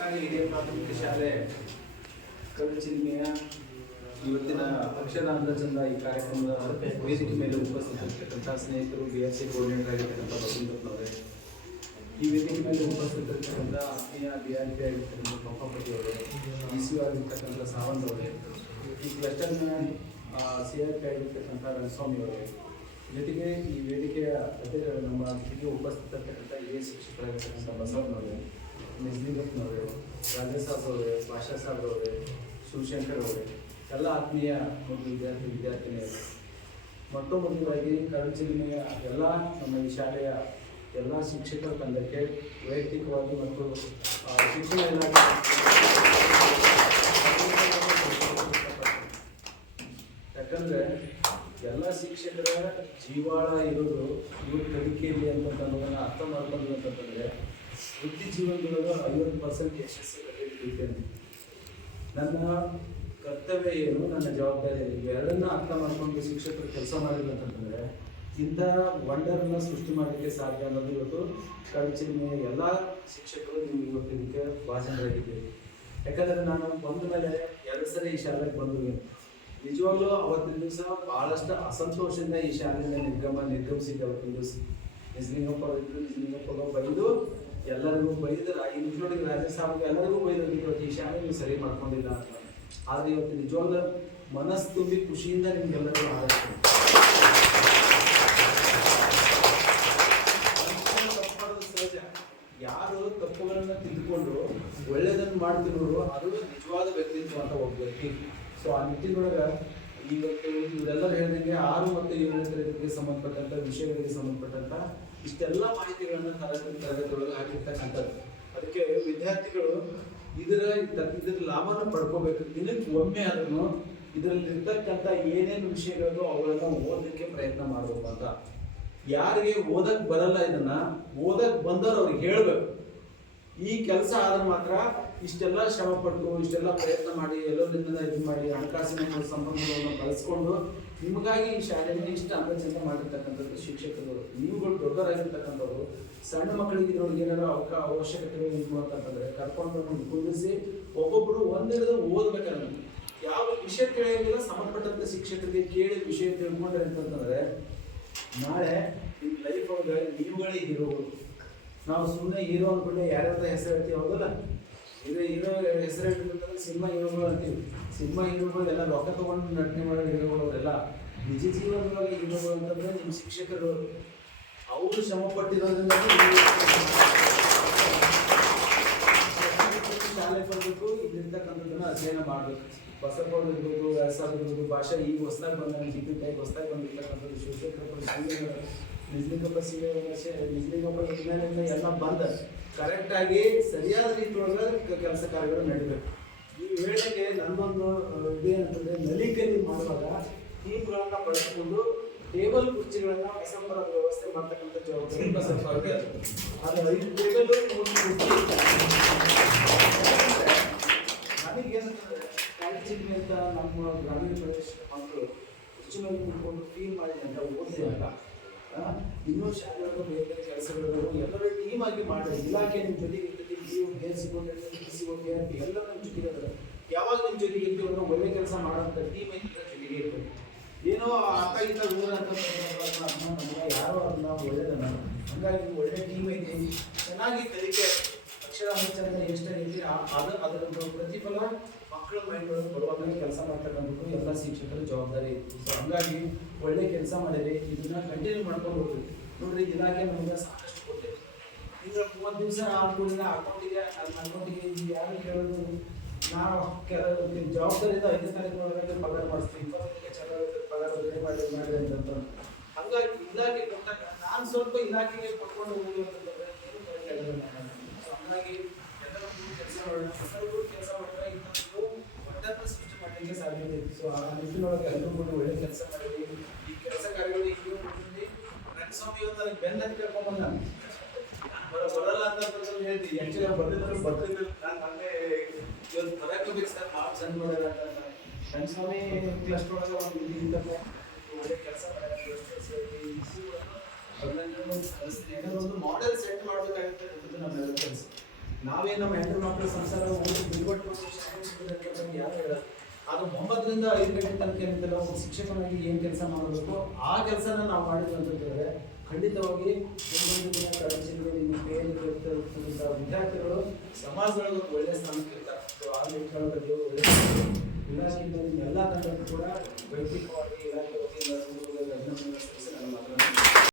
ಸರ್ಕಾರಿ ಹಿರಿಯ ಪ್ರಾಥಮಿಕ ಶಾಲೆ ಕರುಚಿಲ್ಮೆಯ ಇವತ್ತಿನ ಅಕ್ಷರಾಂಧ ಚಂದ ಈ ಕಾರ್ಯಕ್ರಮದ ವೇದಿಕೆ ಮೇಲೆ ಉಪಸ್ಥಿತರಿರ್ತಕ್ಕಂಥ ಸ್ನೇಹಿತರು BRC ಕೋಆರ್ಡಿನೇಟರ್ ಆಗಿರ್ತಕ್ಕಂಥ ಬಸವನಪ್ಪನವರೇ, ಈ ವೇದಿಕೆ ಮೇಲೆ ಉಪಸ್ಥಿತರಿರ್ತಕ್ಕಂಥ ಆತ್ಮೀಯ DRP ಆಗಿರ್ತಕ್ಕಂಥ ಪಂಪಪತಿಯವರೇ, ECU ಆಗಿರ್ತಕ್ಕಂಥ ಸಾವಂತ್ ಅವರೇ, ಈ ಕ್ಲಸ್ಟರ್ನ CRP ಆಗಿರ್ತಕ್ಕಂಥ ರಣಸ್ವಾಮಿಯವರೇ, ಜೊತೆಗೆ ಈ ವೇದಿಕೆಯ ನಮ್ಮ ಜೊತೆಗೆ ಉಪಸ್ಥಿತರಿರ್ತಕ್ಕಂಥ ಹಿರಿಯ ಶಿಕ್ಷಕರಾಗಿರ್ತಕ್ಕಂಥ ಬಸವಣ್ಣವರೇ, ನಿಜಲಿಂಗಪ್ಪನವರೇ, ರಾಜೇಶ್ ಸಾಬ್ ಅವರೇ, ಭಾಷಾ ಸಾಬ್ ಅವರೇ, ಶಿವಶಂಕರ್ ಅವರೇ, ಎಲ್ಲ ಆತ್ಮೀಯ ಒಂದು ವಿದ್ಯಾರ್ಥಿನಿಯರು, ಮೊದಲಾಗಿ ಕರುಚಿಲ್ಮೆಯ ಎಲ್ಲ ನಮ್ಮ ಈ ಶಾಲೆಯ ಎಲ್ಲ ಶಿಕ್ಷಕರ ತಂಡಕ್ಕೆ ವೈಯಕ್ತಿಕವಾಗಿ ಮತ್ತು ಶಿಕ್ಷಣ ಇಲಾಖೆ ಯಾಕಂದರೆ ಎಲ್ಲ ಶಿಕ್ಷಕರ ಜೀವಾಳ ಇರೋದು ಇವ್ರ ಕಲಿಕೆಯಲ್ಲಿ ಅಂತನ್ನೋದನ್ನು ಅರ್ಥ ಮಾಡ್ಕೊಂಡು ಅಂತಂದರೆ ವೃತ್ತಿ ಜೀವನದೊಳಗೆ 50% ಯಶಸ್ಸು ಕಲಿಯಲಿಕ್ಕೆ ನನ್ನ ಕರ್ತವ್ಯ ಏನು, ನನ್ನ ಜವಾಬ್ದಾರಿ ಇವೆರಡನ್ನ ಅರ್ಥ ಮಾಡ್ಕೊಂಡು ಶಿಕ್ಷಕರು ಕೆಲಸ ಮಾಡಿಲ್ಲ ಅಂತಂದರೆ ಇಂಥ ವಂಡರನ್ನು ಸೃಷ್ಟಿ ಮಾಡಲಿಕ್ಕೆ ಸಾಧ್ಯ ಅನ್ನೋದು ಇವತ್ತು ಕರುಚಿಲ್ಮೆಯ ಎಲ್ಲ ಶಿಕ್ಷಕರು ನೀವು ಇವತ್ತು ಇದಕ್ಕೆ ಭಾಷಣರಾಗಿದ್ದೀರಿ. ಯಾಕಂದರೆ ನಾನು ಬಂದ ಮೇಲೆ 2 ಸರಿ ಈ ಶಾಲೆಗೆ ಬಂದು ನಿಜವಾಗ್ಲೂ ಅವತ್ತಿನ ದಿವಸ ಭಾಳಷ್ಟು ಅಸಂತೋಷದಿಂದ ಈ ಶಾಲೆಯಿಂದ ನಿರ್ಗಮಿಸಿದ್ದೆ. ಅವತ್ತಿನ ದಿವಸ ನಿಜಲಿಂಗಪ್ಪ ಬೈದು ಎಲ್ಲರಿಗೂ ಬೈದ್ರೆ ಈ ನಿಜವಾಗಿ ರಾಜೇಶ್ ಸಾಬ್ಗೆ ಎಲ್ಲರಿಗೂ ಬೈದ್ರು, ಇವತ್ತು ಈ ಶಾಲೆ ನೀವು ಸರಿ ಮಾಡ್ಕೊಂಡಿಲ್ಲ ಅಂತ. ಆದರೆ ಇವತ್ತು ನಿಜವಾಗ್ಲೂ ಮನಸ್ಸು ತುಂಬಿ ಖುಷಿಯಿಂದ ನಿಮ್ಗೆಲ್ಲರಿಗೂ ಆದಷ್ಟು ಸಹಜ. ಯಾರು ತಪ್ಪುಗಳನ್ನು ತಿದ್ದುಕೊಂಡು ಒಳ್ಳೆಯದನ್ನು ಮಾಡ್ತಿರೋರು ಅದು ನಿಜವಾದ ವ್ಯಕ್ತಿತ್ವ ಅಂತ ಒಬ್ಬ ವ್ಯಕ್ತಿ. ಸೊ ಆ ನಿಟ್ಟಿನೊಳಗೆ ಇವತ್ತು ಇವರೆಲ್ಲರೂ ಹೇಳಿದಂಗೆ 6 ಮತ್ತು 7ನೇ ತರಗತಿಗೆ ಸಂಬಂಧಪಟ್ಟಂಥ ವಿಷಯಗಳಿಗೆ ಸಂಬಂಧಪಟ್ಟಂಥ ಇಷ್ಟೆಲ್ಲ ಮಾಹಿತಿಗಳನ್ನು ತರಗತಿಯೊಳಗೆ ಹಾಕಿರ್ತಕ್ಕಂಥದ್ದು. ಅದಕ್ಕೆ ವಿದ್ಯಾರ್ಥಿಗಳು ಇದರ ಲಾಭನ ಪಡ್ಕೋಬೇಕು. ದಿನಕ್ಕೆ ಒಮ್ಮೆ ಅದನ್ನು ಇದರಲ್ಲಿ ಇರ್ತಕ್ಕಂಥ ಏನೇನು ವಿಷಯಗಳು ಅವುಗಳನ್ನ ಓದಲಿಕ್ಕೆ ಪ್ರಯತ್ನ ಮಾಡಬೇಕು ಅಂತ. ಯಾರಿಗೆ ಓದಕ್ಕೆ ಬರಲ್ಲ ಇದನ್ನ ಓದಕ್ಕೆ ಬಂದವರು ಅವ್ರಿಗೆ ಹೇಳ್ಬೇಕು. ಈ ಕೆಲಸ ಆದ್ರೆ ಮಾತ್ರ ಇಷ್ಟೆಲ್ಲ ಶ್ರಮ ಪಟ್ಟು ಇಷ್ಟೆಲ್ಲ ಪ್ರಯತ್ನ ಮಾಡಿ ಎಲ್ಲರಿಂದ ಇದು ಮಾಡಿ ಹಣಕಾಸಿನ ಸಂಬಂಧಗಳನ್ನು ಬಳಸ್ಕೊಂಡು ನಿಮಗಾಗಿ ಈ ಶಾಲೆಯಲ್ಲಿ ಇಷ್ಟ ಅಂಗಚಂದ ಮಾಡಿರ್ತಕ್ಕಂಥದ್ದು ಶಿಕ್ಷಕರು. ನೀವುಗಳು ದೊಡ್ಡವರಾಗಿರ್ತಕ್ಕಂಥವ್ರು ಸಣ್ಣ ಮಕ್ಕಳಿಗೆ ಇದ್ರೊಳಗೆ ಏನಾದ್ರು ಅವಶ್ಯಕತೆಗಳು ಇದು ಅಂತಂದ್ರೆ ಕರ್ಕೊಂಡು ಕುಂದಿಸಿ ಒಬ್ಬೊಬ್ಬರು ಒಂದೆರಡು ಓದ್ಬೇಕಲ್ಲ. ಯಾವ ವಿಷಯ ತಿಳಿಯೋದಿಲ್ಲ ಸಂಬಂಧಪಟ್ಟಂತ ಶಿಕ್ಷಕರಿಗೆ ಕೇಳಿ ವಿಷಯ ತಿಳ್ಕೊಂಡ್ರೆ ಅಂತಂದ್ರೆ ನಾಳೆ ನಿಮ್ಮ ಲೈಫ್ ಒಳಗೆ ನೀವುಗಳೇ ಹೀರೋಗಳು. ನಾವು ಸುಮ್ಮನೆ ಹೀರೋ ಅಂದ್ಬಿಟ್ಟು ಯಾರ್ಯಾರ ಹೆಸರು ಹೇಳ್ತೀವಿ, ಹೌದಲ್ಲ? ಇದು ಹೀರೋ ಹೆಸರು ಹೇಳ್ಬೇಕಂದ್ರೆ ಸಿನಿಮಾ ಹೀರೋಗಳು ಅಂತೀವಿ. ಸಿನಿಮಾ ಹೀರೋಗಳು ಎಲ್ಲ ರೊಕ್ಕ ತಗೊಂಡು ನಟನೆ ಮಾಡೋ ಹೀರೋಗಳು ಅವರೆಲ್ಲ. ನಿಜ ಜೀವನದೊಳಗೆ ಹೀರೋಗಳು ಅಂತಂದ್ರೆ ನಿಮ್ಮ ಶಿಕ್ಷಕರು. ಅವರು ಶ್ರಮ ಪಟ್ಟಿರೋದ್ರಿಂದ ಶಾಲೆ ಬರಬೇಕು, ಇಲ್ಲಿರ್ತಕ್ಕಂಥದ್ದನ್ನು ಅಧ್ಯಯನ ಮಾಡಬೇಕು. ಬಸಪ್ಪ ಇರ್ಬೋದು, ವ್ಯಾಸಾಬ್ ಇರ್ಬೋದು, ಭಾಷಾ ಈಗ ಹೊಸದಾಗಿ ಬಂದ ಜಿಪಿಕಾಯಿ ಹೊಸದಾಗಿ ಬಂದಿರ್ತಕ್ಕಂಥದ್ದು ಶಿವಶಂಕರಪ್ಪ ನಿಜಲಿಂಗಪ್ಪ ವಿಜ್ಞಾನದಿಂದ ಎಲ್ಲ ಬಂದ ಕರೆಕ್ಟಾಗಿ ಸರಿಯಾದ ರೀತಿಯೊಳಗೆ ಕೆಲಸ ಕಾರ್ಯಗಳು ನಡಿಬೇಕು. ಈ ವೇಳೆಗೆ ನನ್ನೊಂದು ಇದೇನಂತಂದರೆ ನಲಿಕಲಿ ಮಾಡುವಾಗ ಟೀಮ್ಗಳನ್ನ ಬಳಸಿಕೊಂಡು ಟೇಬಲ್ ಕುರ್ಚಿಗಳನ್ನ ಹೊಸಂಬರ ವ್ಯವಸ್ಥೆ ಮಾಡ್ತಕ್ಕಂಥ ಜವಾಬ್ದಾರಿ ಬಸಪ್ಪ ಅವ್ರಿಗೆ. ಅದು 5 ಟೇಬಲ್ 3 ಕುರ್ಚಿ. ನನಗೇನಂತಂದರೆ ಕಾಲೇಜಿಗೆ ಅಂತ ನಮ್ಮ ಗ್ರಾಮೀಣ ಪ್ರದೇಶದ ಮಕ್ಕಳು ಕುರ್ಚಿ ಮೇಲೆ ಕುತ್ಕೊಂಡು ಫೀಲ್ ಮಾಡಿ ಅಂತ ಓದಿದೆ ಅಂತ. ಇನ್ನೂ ಶಾಲೆಗಳು ಬೇರೆ ಕೆಲಸಗಳು ಎಲ್ಲರೂ ಟೀಮ್ ಆಗಿ ಮಾಡಿ ಇಲಾಖೆ ನಿಮ್ಮ ಜೊತೆಗೆ ಇರ್ತೈತಿ. ನೀವು BRC ಎಲ್ಲರೂ ನಿಮ್ಮ ಜೊತೆಗೆ ಇರ್ತಾರೆ. ಯಾವಾಗ ನಿಮ್ಮ ಜೊತೆಗೆ ಇರ್ತೀವಿ ಅಂದ್ರೆ ಒಳ್ಳೆ ಕೆಲಸ ಮಾಡೋಂಥ ಟೀಮ್ ಜೊತೆಗೆ ಇರ್ತೀವಿ. ಏನೋ ಅರ್ಥ ಇದ್ದ ಊರ ಅಂತ ನಮ್ಗೆ ಯಾರೋ ಅದನ್ನ ಒಳ್ಳೇದನ್ನ ಹಂಗಾಗಿ ಒಳ್ಳೆ ಟೀಮ್ ಐತಿ, ಚೆನ್ನಾಗಿ ಕಲಿಕೆ ಅಕ್ಷರ ಚಂದ ಎಷ್ಟೈತಿ ಅದರ ಪ್ರತಿಫಲ ಮಕ್ಕಳ ಮೈಂಡ್ಗಳನ್ನು ಬರುವಾಗ ಕೆಲಸ ಮಾಡ್ತಕ್ಕಂಥದ್ದು ಎಲ್ಲ ಶಿಕ್ಷಕರ ಜವಾಬ್ದಾರಿ ಐತಿ. ಸೊ ಹಂಗಾಗಿ ಒಳ್ಳೆ ಕೆಲಸ ಮಾಡಿರಿ, ಇದನ್ನ ಕಂಟಿನ್ಯೂ ಮಾಡ್ಕೊಂಡು ಹೋಗ್ರಿ. ನೋಡ್ರಿ ಇಲಾಖೆ ನಮ್ಗೆ ಸಾಕಷ್ಟು ಕೊಡ್ತೈತಿ. ಈಗ 30 ದಿವಸ ಆದ್ಮೇಲೆ ಅಕೌಂಟಿಗೆ ಯಾರು ಕೇಳೋದು, ನಾವು ಜವಾಬ್ದಾರಿಯಿಂದ 5ನೇ ತಾರೀಕು ಒಳಗೆ ಪಗಾರ ಮಾಡಿಸ್ತೀವಿ, 25ಕ್ಕೆ ಚೆನ್ನಾಗಿ ಪಗಾರ ರೆಡಿ ಮಾಡಿ ಅಂತ. ಹಂಗಾಗಿ ಇಲಾಖೆ ಕೊಟ್ಟಾಗ ನಾನು ಸ್ವಲ್ಪ ಇಲಾಖೆಗೆ ಕೊಟ್ಕೊಂಡು ಹೋಗಿ ಅಂತಂದ್ರೆ ಏನು ಕರೆಕ್ಟ್ ಆಗಿಲ್ಲ. ಸೊ ಹಂಗಾಗಿ ಎಲ್ಲರೂ ಕೆಲಸ ಮಾಡೋಣ, ಎಲ್ಲರಿಗೂ ಕೆಲಸ ಮಾಡಿದ್ರೆ ಇನ್ನೊಂದು ಒಟ್ಟನ್ನು ಸೃಷ್ಟಿ ಮಾಡಲಿಕ್ಕೆ ಸಾಧ್ಯತೆ ಇತ್ತು. ಸೊ ಆ ನಿಟ್ಟಿನೊಳಗೆ ಎಲ್ಲರೂ ಕೂಡ ಒಳ್ಳೆ ಕೆಲಸ ಮಾಡಿದ್ವಿ. ಈ ಕೆಲಸ ಕಾರ್ಯಗಳು ಈಗ ಕೊಟ್ಟಿದ್ವಿ. ರಣಸ್ವಾಮಿ ಇವತ್ತು ನನಗೆ ಬೆನ್ನ ಕರ್ಕೊಂಡ್ಬಂದ ಬರಲ್ಲ ಅಂತ ಹೇಳ್ತೀವಿ. ಆ್ಯಕ್ಚುಲಿ ಬರ್ತಿದ್ರು ನಾನು ಅಲ್ಲೇ ಇವತ್ತು ಬರೋಕೆ ಬೇಕು ಸರ್, ನಾವು ಚಂದ ಮಾಡೋಲ್ಲ ಅಂತ. ರಣಸ್ವಾಮಿ ಕ್ಲಸ್ಟರ್ ಒಳಗೆ ಒಂದು ಇದ್ದಂತೆ ಒಳ್ಳೆ ಕೆಲಸ ಒಂದು ಮಾಡೆಲ್ ಸೆಟ್ ಮಾಡಬೇಕಾಗುತ್ತೆ ಅನ್ನೋದು ನಮ್ಮೆಲ್ಲ ಕೆಲಸ. ನಾವೇ ನಮ್ಮ ಹೆಣ್ಣು ಮಕ್ಕಳ ಸಂಸಾರ ಓದಿ ಬಿಲ್ಬಟ್ಟು ಯಾರು ಹೇಳಲ್ಲ. ಅದು 9ರಿಂದ 5 ಗಂಟೆ ತನಕ ಏನಿದ್ದಲ್ಲ ಒಬ್ಬ ಶಿಕ್ಷಕನಾಗಿ ಏನು ಕೆಲಸ ಮಾಡಬೇಕು ಆ ಕೆಲಸನ ನಾವು ಮಾಡಿದ್ವಿ ಅಂತ ಹೇಳಿದ್ರೆ ಖಂಡಿತವಾಗಿ ಮುಂದೊಂದು ದಿನ ಕಳಿಸಿದ್ರೆ ನಿಮ್ಮ ಕೈಯಲ್ಲಿ ವಿದ್ಯಾರ್ಥಿಗಳು ಸಮಾಜದೊಳಗೆ ಒಂದು ಒಳ್ಳೆಯ ಸ್ಥಾನಕ್ಕೆ ಇರ್ತಾರೆ. ಆ ನಿಟ್ಟಿನೊಳಗೆ ದೇವರು ಒಳ್ಳೆಯ ಇಲಾಖೆಯಿಂದ ನಿಮ್ಮ ಎಲ್ಲ ತಂಡಕ್ಕೂ ಕೂಡ ವೈಯಕ್ತಿಕವಾಗಿ ಇಲಾಖೆ ವತಿಯಿಂದ